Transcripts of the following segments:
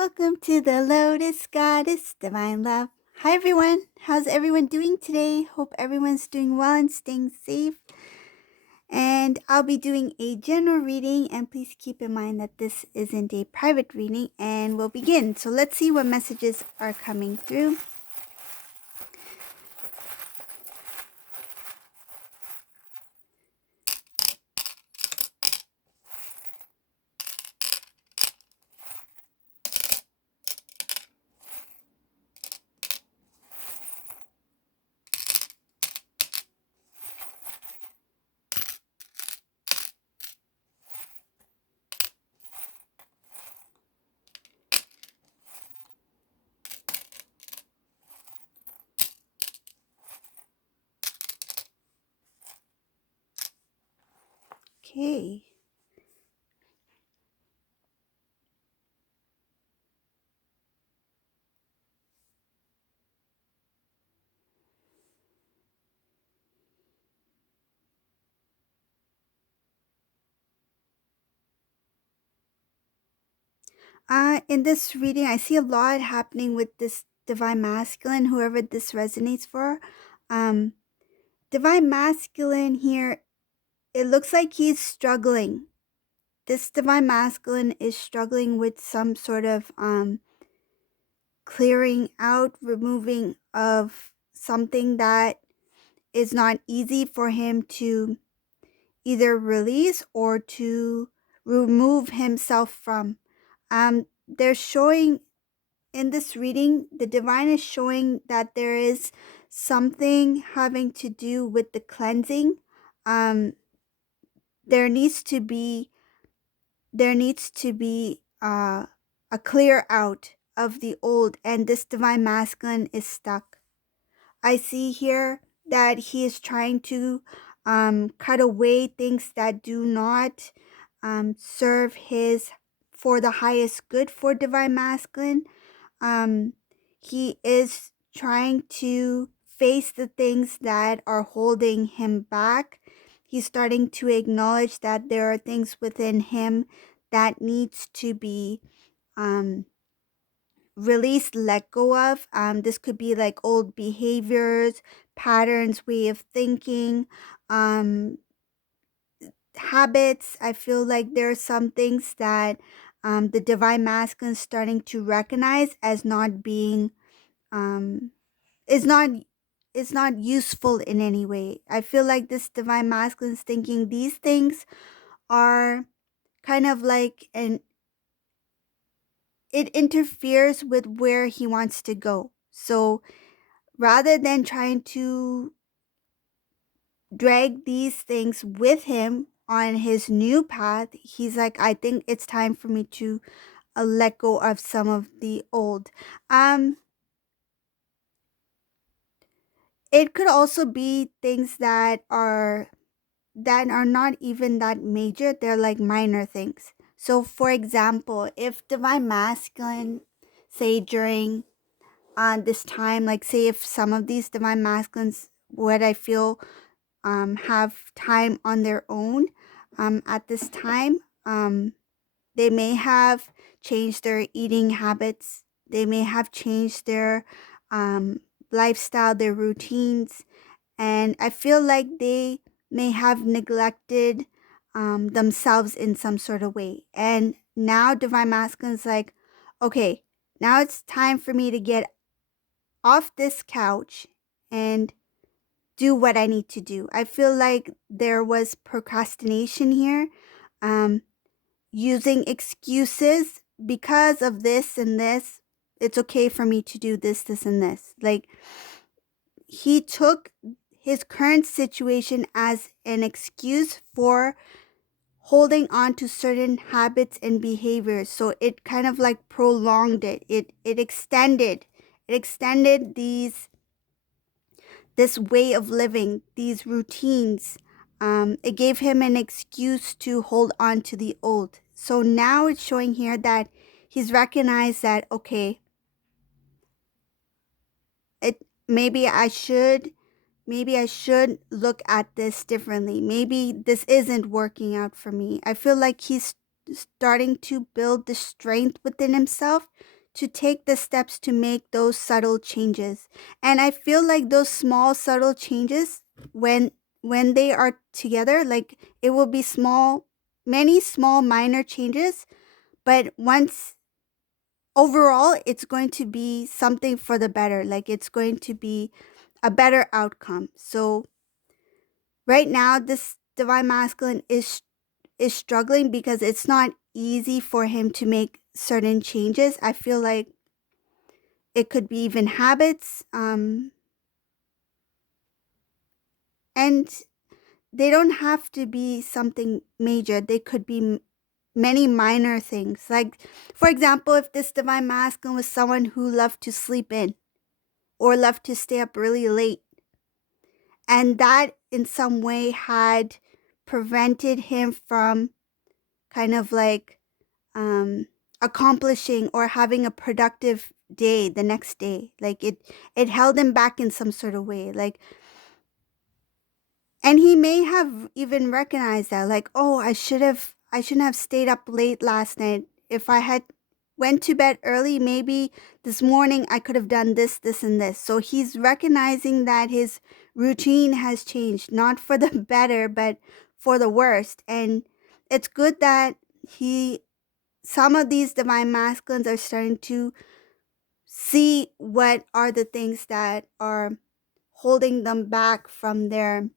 Welcome to the Lotus Goddess Divine Love. Hi everyone, how's everyone doing today? Hope everyone's doing well and staying safe. And I'll be doing a general reading, and please keep in mind that this isn't a private reading, and we'll begin. So let's see what messages are coming through. Okay. In this reading, I see a lot happening with this Divine Masculine, whoever this resonates for. Divine Masculine here, it looks like he's struggling. This Divine Masculine is struggling with some sort of clearing out, removing of something that is not easy for him to either release or to remove himself from. They're showing in this reading, the divine is showing that there is something having to do with the cleansing. There needs to be a clear out of the old, and this divine masculine is stuck. I see here that he is trying to cut away things that do not serve his for the highest good for divine masculine. He is trying to face the things that are holding him back. He's starting to acknowledge that there are things within him that needs to be released, let go of. This could be like old behaviors, patterns, way of thinking, habits. I feel like there are some things that the divine masculine is starting to recognize as not being is not useful in any way. I feel like this divine masculine is thinking these things are kind of like it interferes with where he wants to go. So rather than trying to drag these things with him on his new path, he's like, I think it's time for me to let go of some of the old. It could also be things that are not even that major. They're like minor things. So for example, if divine masculine, say during this time, like say if some of these divine masculines, what I feel have time on their own at this time, they may have changed their eating habits, they may have changed their lifestyle, their routines, and I feel like they may have neglected themselves in some sort of way. And now divine masculine is like, okay, now it's time for me to get off this couch and do what I need to do. I feel like there was procrastination here, using excuses because of this and this. It's okay for me to do this, this, and this. Like, he took his current situation as an excuse for holding on to certain habits and behaviors. So it kind of like prolonged it. It extended this way of living, these routines. It gave him an excuse to hold on to the old. So now it's showing here that he's recognized that, okay, maybe I should look at this differently. Maybe this isn't working out for me. I feel like he's starting to build the strength within himself to take the steps to make those subtle changes. And I feel like those small subtle changes, when they are together, like it will be small, many small minor changes, but once overall it's going to be something for the better, like it's going to be a better outcome. So right now this divine masculine is struggling because it's not easy for him to make certain changes. I feel like it could be even habits, and they don't have to be something major. They could be many minor things. Like, for example, if this divine masculine was someone who loved to sleep in or loved to stay up really late, and that in some way had prevented him from kind of like accomplishing or having a productive day the next day, like it held him back in some sort of way, like, and he may have even recognized that, like, oh, I shouldn't have stayed up late last night. If I had went to bed early, maybe this morning I could have done this, this, and this. So he's recognizing that his routine has changed, not for the better, but for the worst. And it's good that some of these divine masculines are starting to see what are the things that are holding them back from their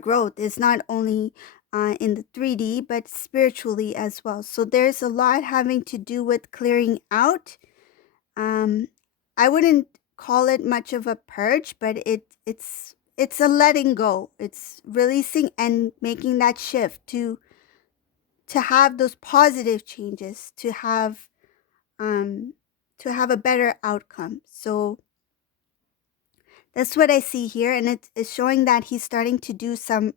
growth. Is not only in the 3D but spiritually as well. So there's a lot having to do with clearing out. I wouldn't call it much of a purge, but it's a letting go. It's releasing and making that shift to have those positive changes, um to have a better outcome. So that's what I see here, and it's showing that he's starting to do some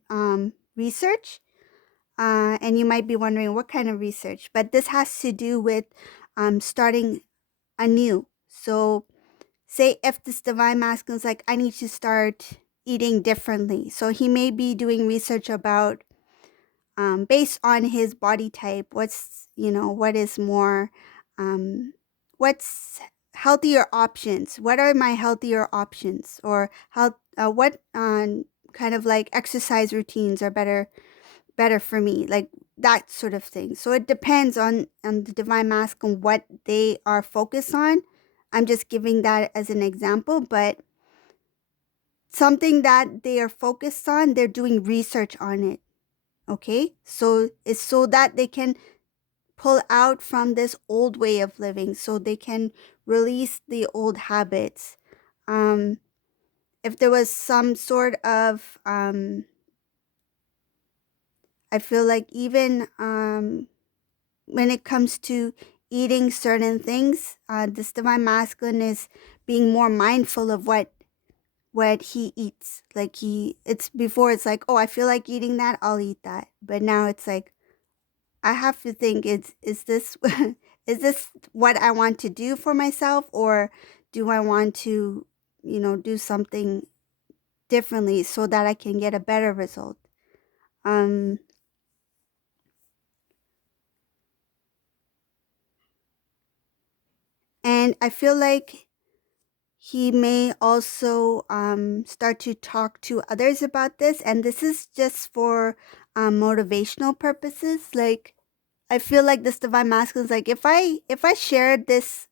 research. And you might be wondering what kind of research, but this has to do with starting anew. So, say if this divine masculine's like, I need to start eating differently. So he may be doing research about, based on his body type, what is more, what's healthier options? What are my healthier options? Or what kind of like exercise routines are better for me? Like that sort of thing. So it depends on the divine masculine, what they are focused on. I'm just giving that as an example, but something that they are focused on, they're doing research on it. Okay, so it's so that they can pull out from this old way of living, so they can release the old habits. um if there was some sort of I feel like even when it comes to eating certain things, this divine masculine is being more mindful of what he eats. Like it's before, it's like, oh, I feel like eating that, I'll eat that. But now it's like, I have to think, is this is this what I want to do for myself, or do I want to, do something differently so that I can get a better result? Um and I feel like he may also start to talk to others about this, and this is just for motivational purposes. Like, I feel like this divine masculine is like, if I share this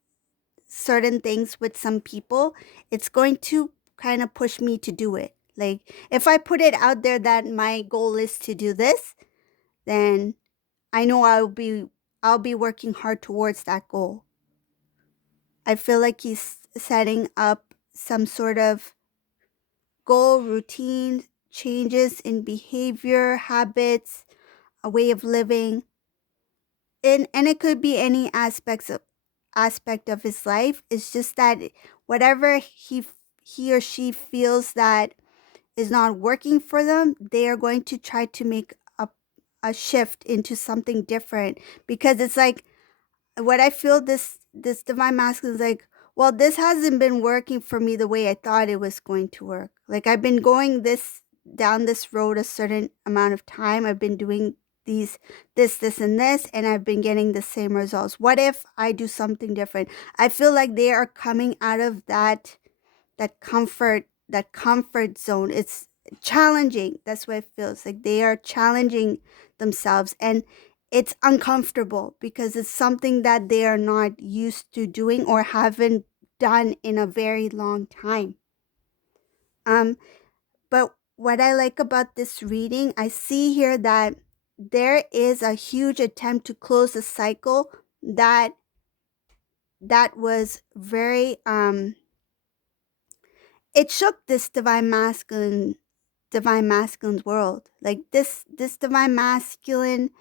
certain things with some people, it's going to kind of push me to do it. Like, if I put it out there that my goal is to do this, then I know I'll be working hard towards that goal. I feel like he's setting up some sort of goal, routine, changes in behavior, habits, a way of living. And it could be any aspect of his life. It's just that whatever he or she feels that is not working for them, they are going to try to make a shift into something different, because it's like, what I feel, this divine masculine is like, well, this hasn't been working for me the way I thought it was going to work. Like, I've been going this down this road a certain amount of time. I've been doing this, and this, and I've been getting the same results. What if I do something different? I feel like they are coming out of that comfort zone. It's challenging. That's what it feels like. They are challenging themselves, and it's uncomfortable because it's something that they are not used to doing or haven't done in a very long time. Um, but what I like about this reading, I see here that there is a huge attempt to close a cycle that was very it shook this divine masculine's world. Like this divine masculine,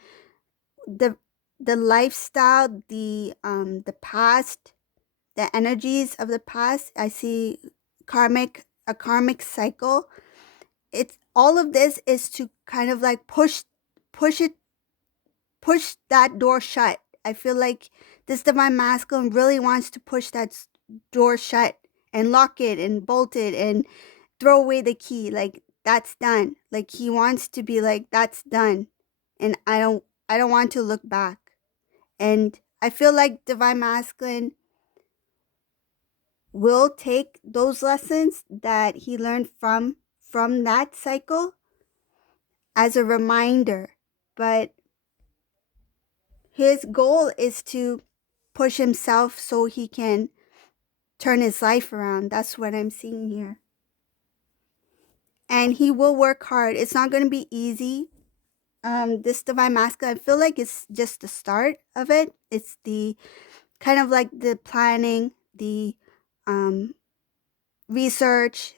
the lifestyle, the past, the energies of the past. I see a karmic cycle. It's all of this is to kind of like push it push that door shut. I feel like this divine masculine really wants to push that door shut and lock it and bolt it and throw away the key. Like that's done. Like he wants to be like that's done, and I don't want to look back. And I feel like divine masculine will take those lessons that he learned from that cycle as a reminder, but his goal is to push himself so he can turn his life around. That's what I'm seeing here. And he will work hard. It's not going to be easy. This divine masculine, I feel like it's just the start of it. It's the kind of like the planning, the research,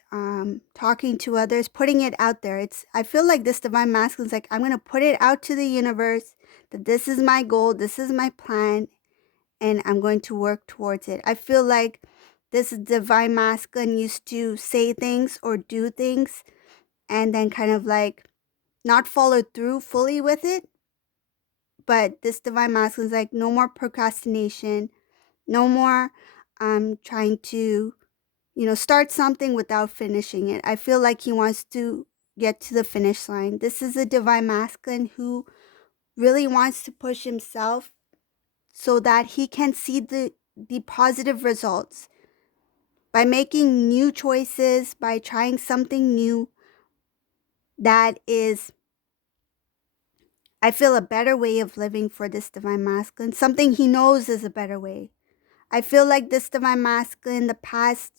talking to others, putting it out there. I feel like this divine masculine is like, I'm going to put it out to the universe that this is my goal, this is my plan, and I'm going to work towards it. I feel like this divine masculine used to say things or do things and then kind of like not follow through fully with it. But this divine masculine is like, no more procrastination, no more trying to, start something without finishing it. I feel like he wants to get to the finish line. This is a divine masculine who really wants to push himself so that he can see the positive results by making new choices, by trying something new that is, I feel, a better way of living for this divine masculine, something he knows is a better way. I feel like this divine masculine in the past,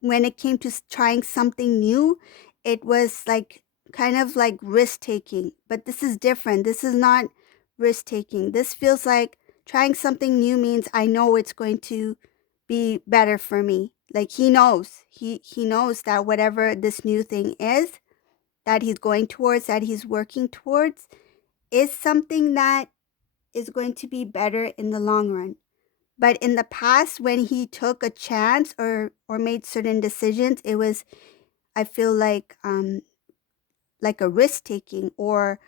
when it came to trying something new, it was like kind of like risk taking. But this is different. This is not risk taking. This feels like trying something new means I know it's going to be better for me. Like he knows. He knows that whatever this new thing is that he's going towards, that he's working towards, is something that is going to be better in the long run. But in the past, when he took a chance or made certain decisions, it was, I feel like a risk taking or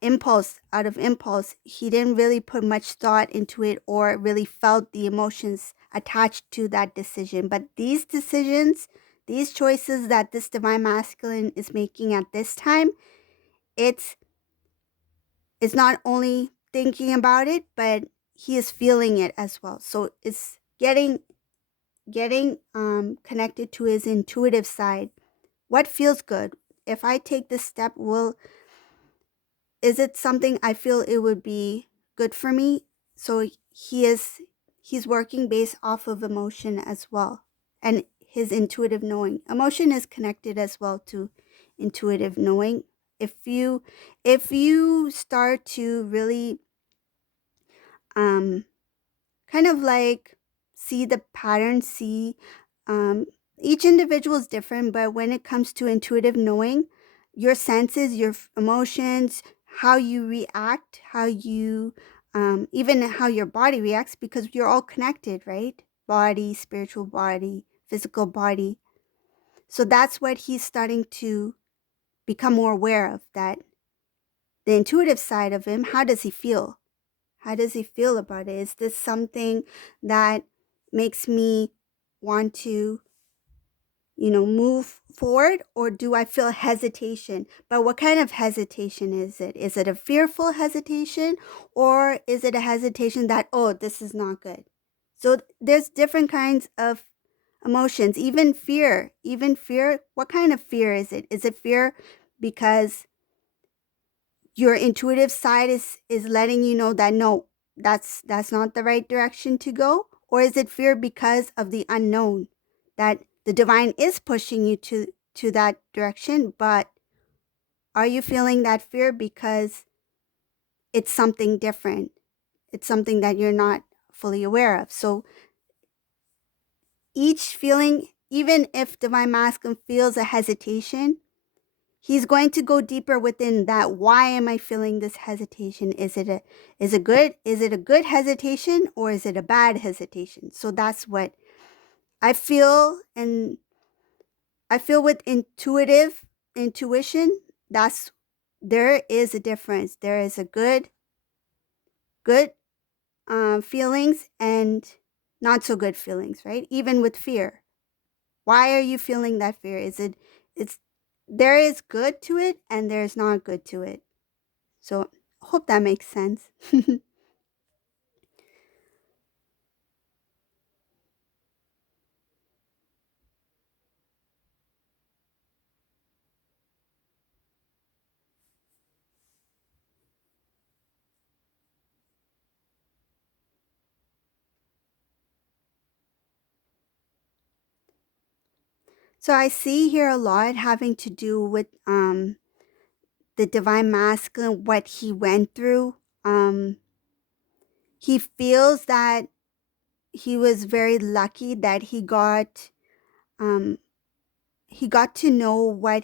impulse. Out of impulse, he didn't really put much thought into it or really felt the emotions attached to that decision. But these decisions, these choices that this divine masculine is making at this time, it's not only thinking about it, but he is feeling it as well. So it's getting connected to his intuitive side. What feels good? If I take this step, is it something I feel it would be good for me? So he's working based off of emotion as well, and his intuitive knowing. Emotion is connected as well to intuitive knowing. If you start to really kind of like see the pattern, see each individual is different, but when it comes to intuitive knowing, your senses, your emotions, how you react, how you even how your body reacts, because you're all connected, right? Body, spiritual body, physical body. So that's what he's starting to become more aware of, that the intuitive side of him. How does he feel? How does he feel about it? Is this something that makes me want to move forward, or do I feel hesitation? But what kind of hesitation is it? Is it a fearful hesitation, or is it a hesitation that, oh, this is not good? So there's different kinds of emotions, even fear. What kind of fear is it? Is it fear because your intuitive side is letting you know that no, that's not the right direction to go? Or is it fear because of the unknown, that the divine is pushing you to that direction, but are you feeling that fear because it's something different, it's something that you're not fully aware of? So each feeling, even if divine masculine feels a hesitation, he's going to go deeper within that. Why am I feeling this hesitation? Is it a good hesitation, or is it a bad hesitation? So that's what I feel. And I feel with intuition, that's there is a difference. There is a good feelings and not so good feelings, right? Even with fear. Why are you feeling that fear? It's there is good to it and there's not good to it. So I hope that makes sense. So I see here a lot having to do with the divine masculine, what he went through. He feels that he was very lucky that um he got to know what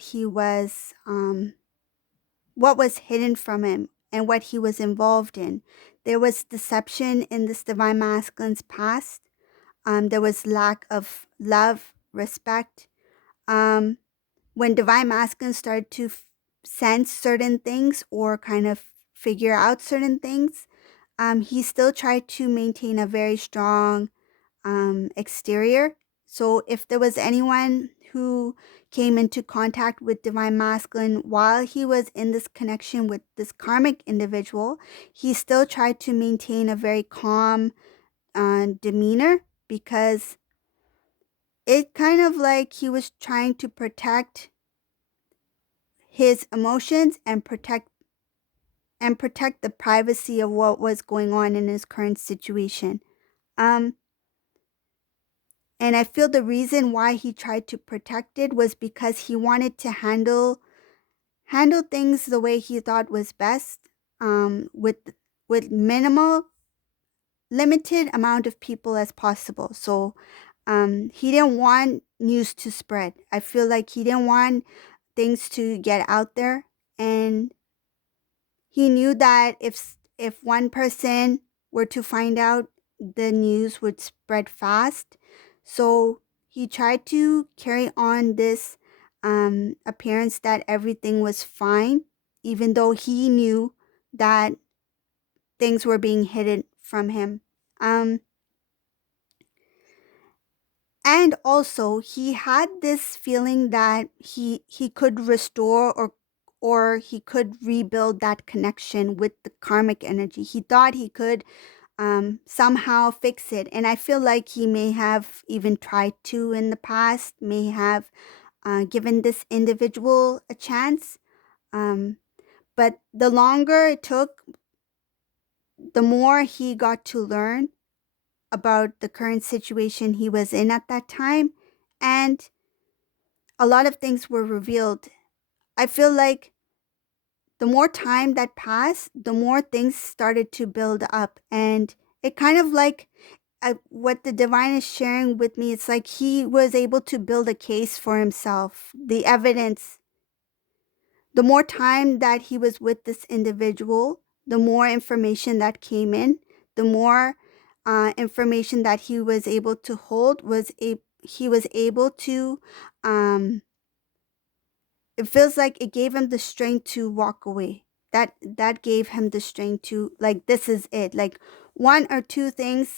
was hidden from him and what he was involved in. There was deception in this divine masculine's past. There was lack of love, respect. Um, when divine masculine started to sense certain things or kind of figure out certain things, he still tried to maintain a very strong exterior. So if there was anyone who came into contact with divine masculine while he was in this connection with this karmic individual, he still tried to maintain a very calm demeanor, because it kind of like he was trying to protect his emotions and protect the privacy of what was going on in his current situation. Um, and I feel the reason why he tried to protect it was because he wanted to handle things the way he thought was best, with minimal limited amount of people as possible. So he didn't want news to spread. I feel like he didn't want things to get out there, and he knew that if one person were to find out, the news would spread fast. So he tried to carry on this appearance that everything was fine, even though he knew that things were being hidden from him. Um, and also he had this feeling that he could restore, or he could rebuild that connection with the karmic energy. He thought he could somehow fix it, and I feel like he may have even tried to in the past, may have given this individual a chance. um, but the longer it took, the more he got to learn about the current situation he was in at that time, and a lot of things were revealed. I feel like the more time that passed, the more things started to build up. And it kind of like what the divine is sharing with me, it's like he was able to build a case for himself. The evidence, the more time that he was with this individual, the more information that came in, the more information that he was able to hold, he was able to um, it feels like it gave him the strength to walk away. That gave him the strength to, like, this is it. Like, one or two things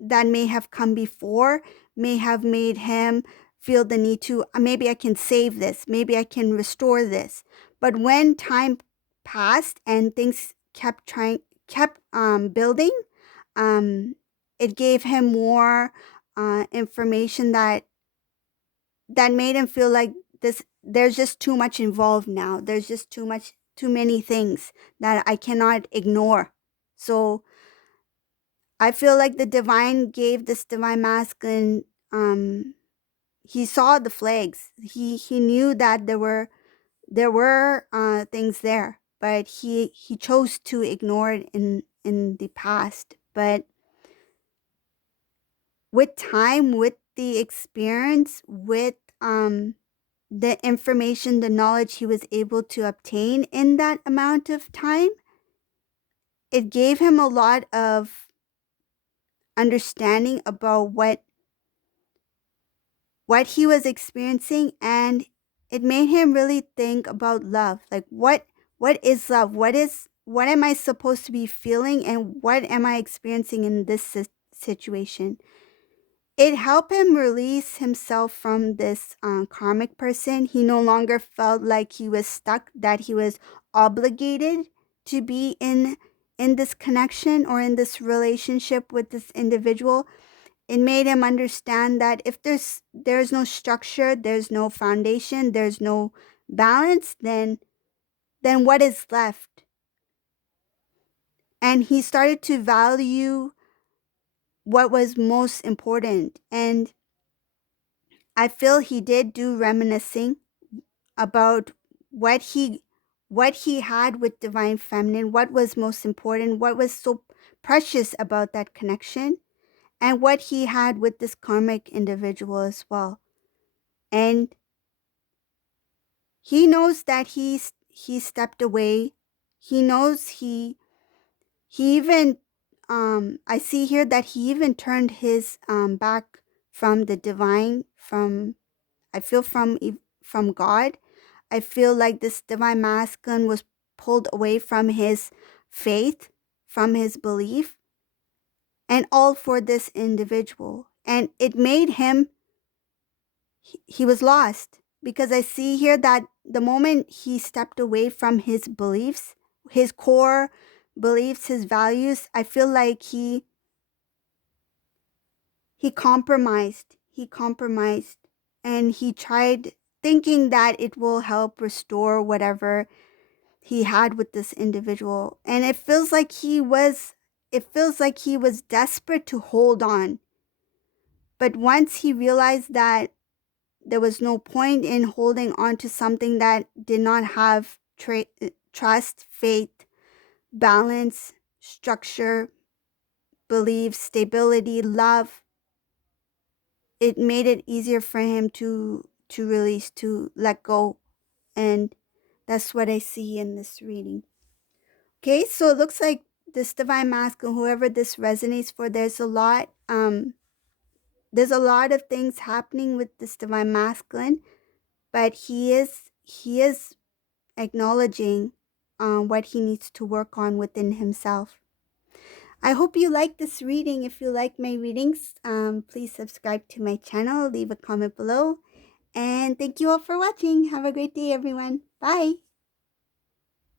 that may have come before may have made him feel the need to, maybe I can save this, maybe I can restore this. But when time passed and things kept building, um, it gave him more information that made him feel like there's just too much involved now. There's just too many things that I cannot ignore. So I feel like the divine gave this divine masculine, he saw the flags. He knew that there were things there, but he chose to ignore it in the past. But with time, with the experience, with the information, the knowledge he was able to obtain in that amount of time, it gave him a lot of understanding about what he was experiencing, and it made him really think about love. Like what is love? What am I supposed to be feeling, and what am I experiencing in this situation? It helped him release himself from this karmic person. He no longer felt like he was stuck, that he was obligated to be in this connection or in this relationship with this individual. It made him understand that if there's no structure, there's no foundation, there's no balance, then what is left? And he started to value what was most important. And I feel he did do reminiscing about what he had with divine feminine, what was most important, what was so precious about that connection, and what he had with this karmic individual as well. And he knows that he stepped away. He knows he even I see here that he even turned his back from the divine, from I feel from God. I feel like this divine masculine was pulled away from his faith, from his belief, and all for this individual. And it made him, he was lost, because I see here that the moment he stepped away from his beliefs, his core beliefs, his values, I feel like he compromised. He compromised, and he tried thinking that it will help restore whatever he had with this individual. And it feels like he was desperate to hold on. But once he realized that there was no point in holding on to something that did not have trust, faith, balance, structure, belief, stability, love, it made it easier for him to release, to let go. And that's what I see in this reading. Okay, so it looks like this divine masculine, whoever this resonates for, there's a lot of things happening with this divine masculine, but he is acknowledging what he needs to work on within himself. I hope you like this reading. If you like my readings, please subscribe to my channel, leave a comment below, and thank you all for watching. Have a great day, everyone. Bye.